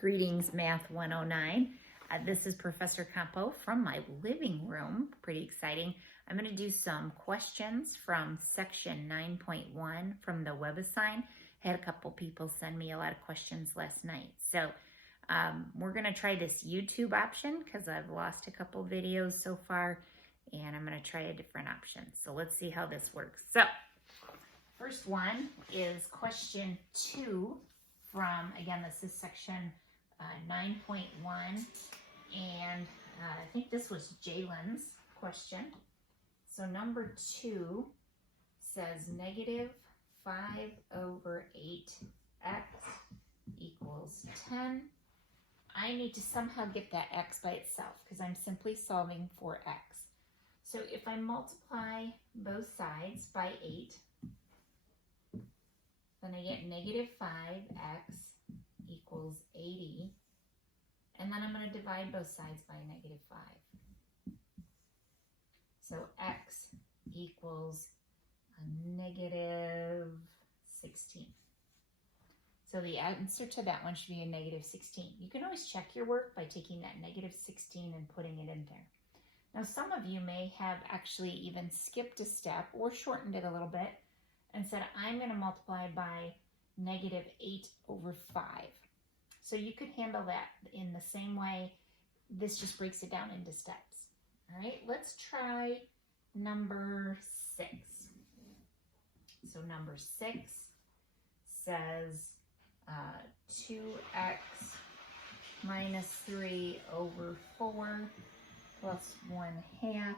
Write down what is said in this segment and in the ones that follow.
Greetings, Math 109. This is Professor Campo from my living room. Pretty exciting. I'm going to do some questions from section 9.1 from the WebAssign. Had a couple people send me a lot of questions last night. So we're going to try this YouTube option because I've lost a couple videos so far, and I'm going to try a different option. So let's see how this works. So first one is question 2 from, again, this is section 9.1, and I think this was Jalen's question. So number 2 says negative 5/8x equals 10. I need to somehow get that x by itself because I'm simply solving for x. So if I multiply both sides by 8, then I get negative 5x equals 80. And then I'm going to divide both sides by negative 5. So x equals a negative 16. So the answer to that one should be a negative 16. You can always check your work by taking that negative 16 and putting it in there. Now some of you may have actually even skipped a step or shortened it a little bit and said, I'm going to multiply by negative 8/5. So you could handle that in the same way. This just breaks it down into steps. All right, let's try number 6. So number 6 says 2x minus 3/4 plus 1/2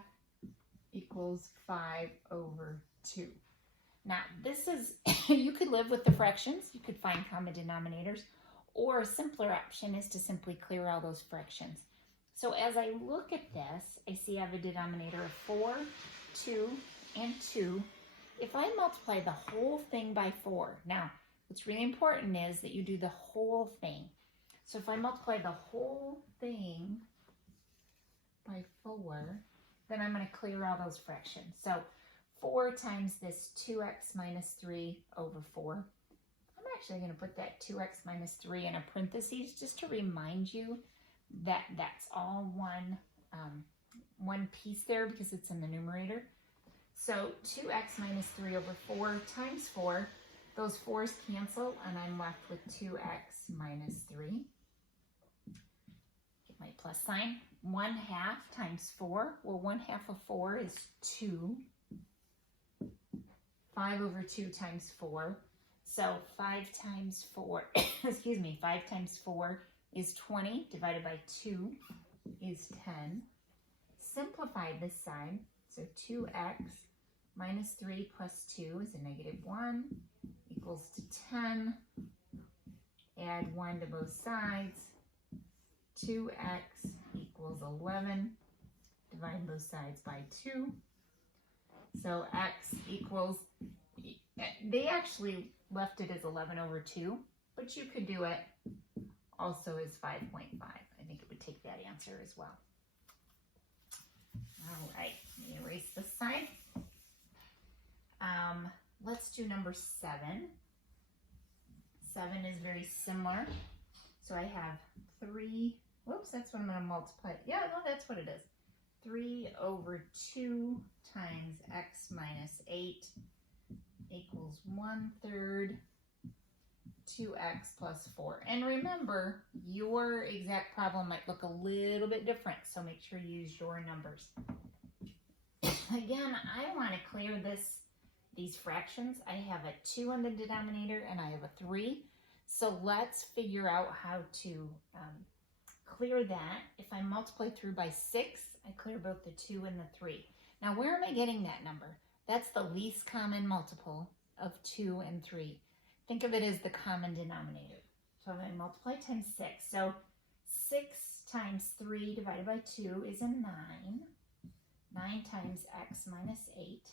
equals 5/2. Now this is, you could live with the fractions, you could find common denominators, or a simpler option is to simply clear all those fractions. So as I look at this, I see I have a denominator of 4, 2, and 2. If I multiply the whole thing by 4, now what's really important is that you do the whole thing. So if I multiply the whole thing by 4, then I'm going to clear all those fractions. So 4 times this 2x minus 3/4. I'm actually going to put that 2x minus 3 in a parentheses just to remind you that that's all one piece there because it's in the numerator. So 2x minus 3/4 times 4. Those 4's cancel, and I'm left with 2x minus 3. Get my plus sign. 1/2 times 4. Well, 1/2 of 4 is 2. 5/2 times 4. So 5 times 4, excuse me, 5 times 4 is 20, divided by 2 is 10. Simplify this side, so 2x minus 3 plus 2 is a negative 1, equals to 10. Add 1 to both sides. 2x equals 11. Divide both sides by 2. So x equals, they actually left it as 11/2, but you could do it also as 5.5. I think it would take that answer as well. All right, let me erase this side. Let's do number 7. 7 is very similar. So I have 3, whoops, that's what I'm going to multiply. Yeah, no, that's what it is. 3/2 times x minus 8 equals 1/3 2x plus 4. And remember, your exact problem might look a little bit different, so make sure you use your numbers. Again, I want to clear these fractions. I have a 2 in the denominator and I have a 3. So let's figure out how to clear that. If I multiply through by 6, I clear both the 2 and the 3. Now, where am I getting that number? That's the least common multiple of 2 and 3. Think of it as the common denominator. So I'm going to multiply times 6. So 6 times 3 divided by 2 is a 9. 9 times x minus 8.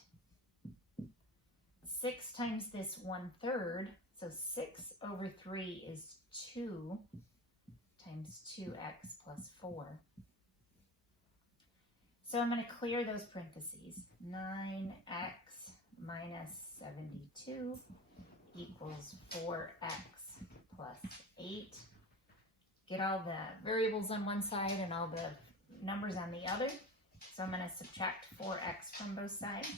6 times this 1/3. So 6/3 is 2 times 2x plus 4. So I'm going to clear those parentheses. 9x minus 72 equals 4x plus 8. get all the variables on one side and all the numbers on the other. So I'm going to subtract 4x from both sides.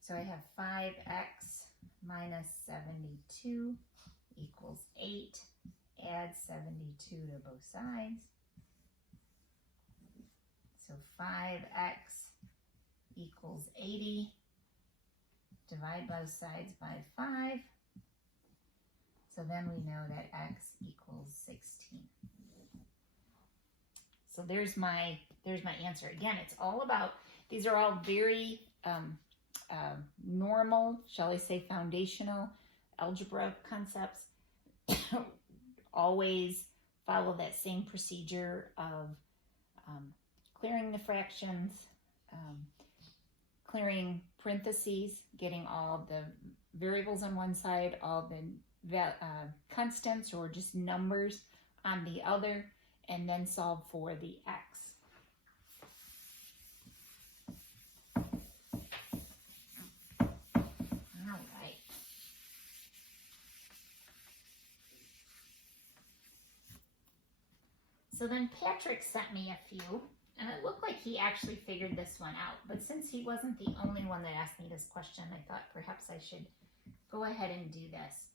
So I have 5x minus 72 equals 8. Add 72 to both sides. So 5x equals 80. Divide both sides by 5. So then we know that x equals 16. So there's my answer. Again, it's all about, these are all very normal, shall I say, foundational algebra concepts. Always follow that same procedure of clearing the fractions, clearing parentheses, getting all the variables on one side, all the constants or just numbers on the other, and then solve for the x. All right. So then Patrick sent me a few, and it looked like he actually figured this one out. But since he wasn't the only one that asked me this question, I thought perhaps I should go ahead and do this.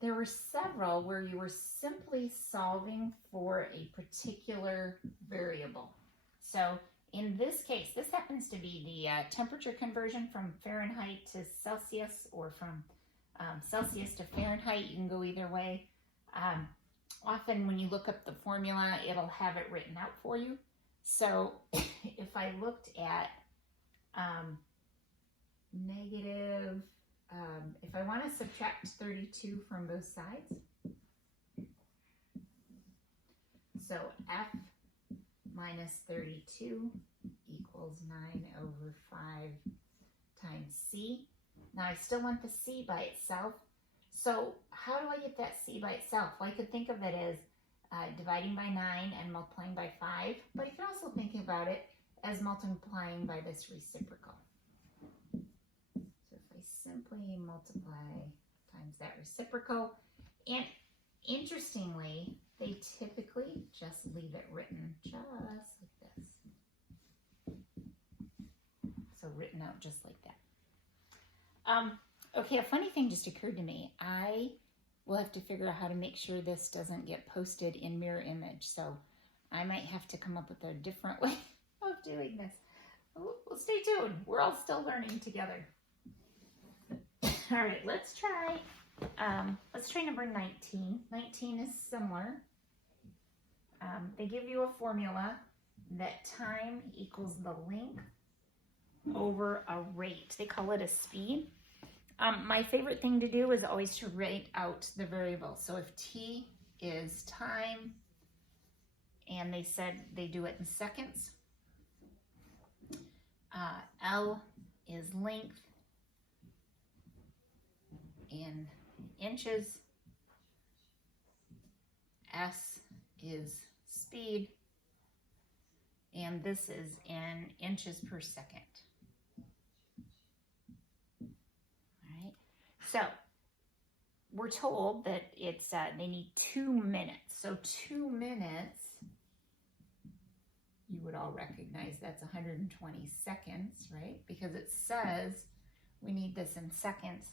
There were several where you were simply solving for a particular variable. So in this case, this happens to be the temperature conversion from Fahrenheit to Celsius, or from Celsius to Fahrenheit. You can go either way. Often when you look up the formula, it'll have it written out for you. So if I looked at negative, if I want to subtract 32 from both sides, so f minus 32 equals 9 over 5 times c. Now I still want the c by itself. So how do I get that c by itself? Well, I could think of it as dividing by 9 and multiplying by 5, but you can also think about it as multiplying by this reciprocal. So if I simply multiply times that reciprocal, and interestingly, they typically just leave it written just like this. So written out just like that. Okay, a funny thing just occurred to me. I will have to figure out how to make sure this doesn't get posted in mirror image. So I might have to come up with a different way of doing this. Well, stay tuned. We're all still learning together. All right, let's try number 19. 19 is similar. They give you a formula that time equals the length over a rate. They call it a speed. My favorite thing to do is always to write out the variable. So if t is time, and they said they do it in seconds, L is length in inches, S is speed, and this is in inches per second. So we're told that it's they need 2 minutes. So 2 minutes, you would all recognize that's 120 seconds, right? Because it says we need this in seconds.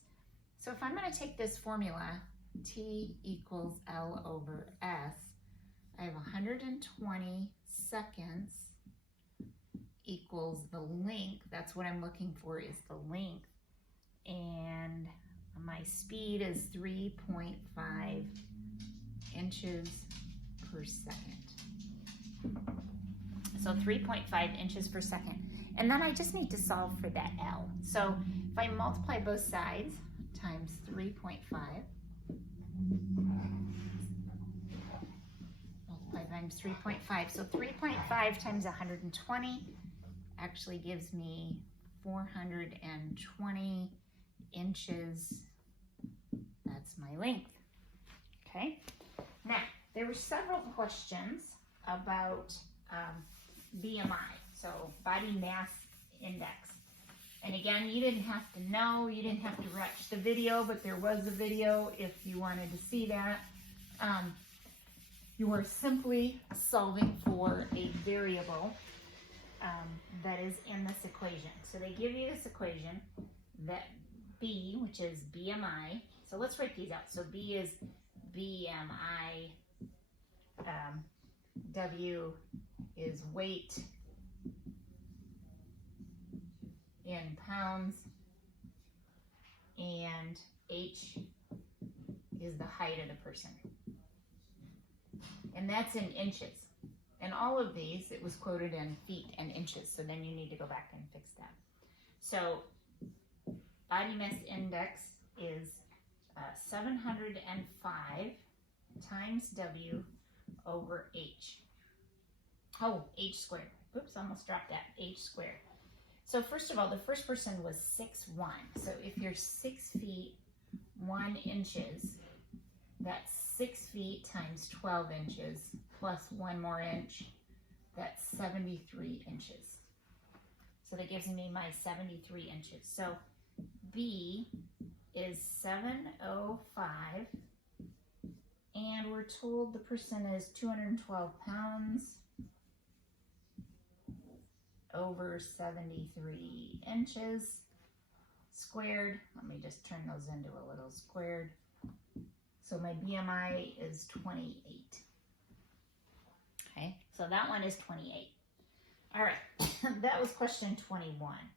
So if I'm going to take this formula, T equals L over S, I have 120 seconds equals the length. That's what I'm looking for, is the length. And my speed is 3.5 inches per second. So 3.5 inches per second. And then I just need to solve for that L. So if I multiply both sides times 3.5, multiply times 3.5. So 3.5 times 120 actually gives me 420 inches. That's my length. Okay. Now, there were several questions about BMI, so body mass index. And again, you didn't have to know, you didn't have to watch the video, but there was a video if you wanted to see that. You are simply solving for a variable that is in this equation. So they give you this equation that B, which is BMI. So let's write these out. So B is BMI, W is weight in pounds, and H is the height of the person. And that's in inches. And all of these, it was quoted in feet and inches, so then you need to go back and fix that. So body mass index is 705 times W over H. Oh, H squared. Oops, almost dropped that. H squared. So first of all, the first person was 6'1". So if you're 6 feet 1 inches, that's 6 feet times 12 inches plus 1 more inch. That's 73 inches. So that gives me my 73 inches. So B is 705, and we're told the person is 212 pounds over 73 inches squared. Let me just turn those into a little squared. So my BMI is 28. Okay, so that one is 28. All right, that was question 21.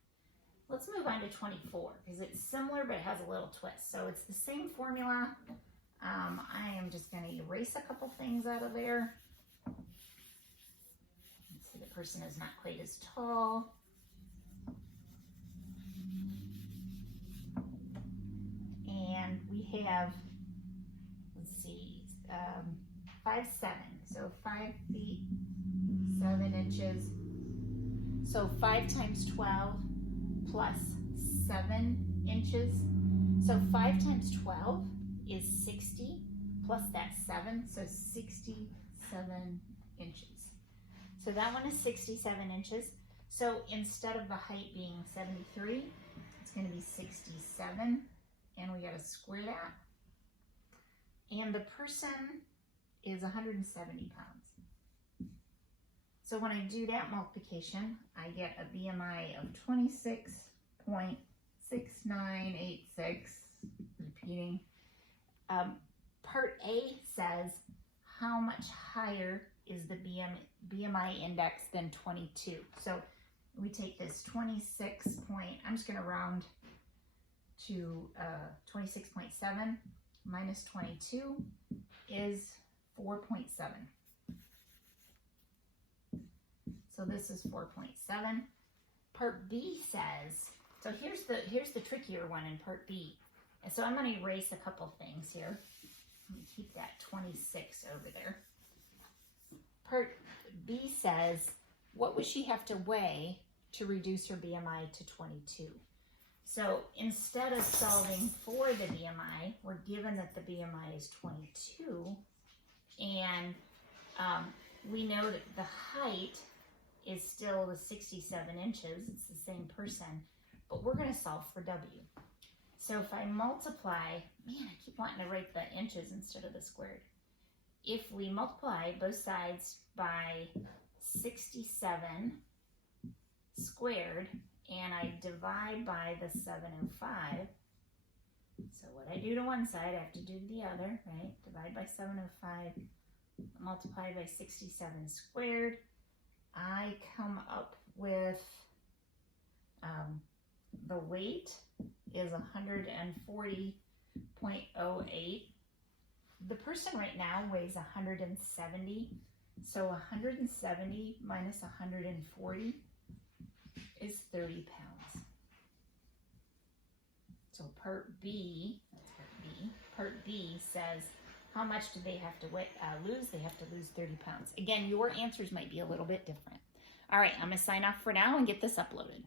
Let's move on to 24 because it's similar but it has a little twist. So it's the same formula. I am just going to erase a couple things out of there. Let's see, the person is not quite as tall. And we have, let's see, 5'7". So 5 feet 7 inches. So 5 times 12 plus 7 inches. So 5 times 12 is 60 plus that 7, so 67 inches. So that one is 67 inches. So instead of the height being 73, it's going to be 67, and we got to square that. And the person is 170 pounds. So when I do that multiplication, I get a BMI of 26.6986, repeating. Part A says how much higher is the BMI index than 22. So we take this 26 point, I'm just going to round to 26.7 minus 22 is 4.7. So this is 4.7. Part B says, so here's the trickier one in part B. And so I'm going to erase a couple things here. Let me keep that 26 over there. Part B says, what would she have to weigh to reduce her BMI to 22? So instead of solving for the BMI, we're given that the BMI is 22, and we know that the height is still the 67 inches. It's the same person, but we're going to solve for W. So if I multiply, man, I keep wanting to write the inches instead of the squared. If we multiply both sides by 67 squared, and I divide by the 705, so what I do to one side, I have to do to the other, right? Divide by 705, multiply by 67 squared, I come up with the weight is 140.08. The person right now weighs 170, so 170 minus 140 is 30 pounds. So part B says, how much do they have to lose? They have to lose 30 pounds. Again, your answers might be a little bit different. All right, I'm going to sign off for now and get this uploaded.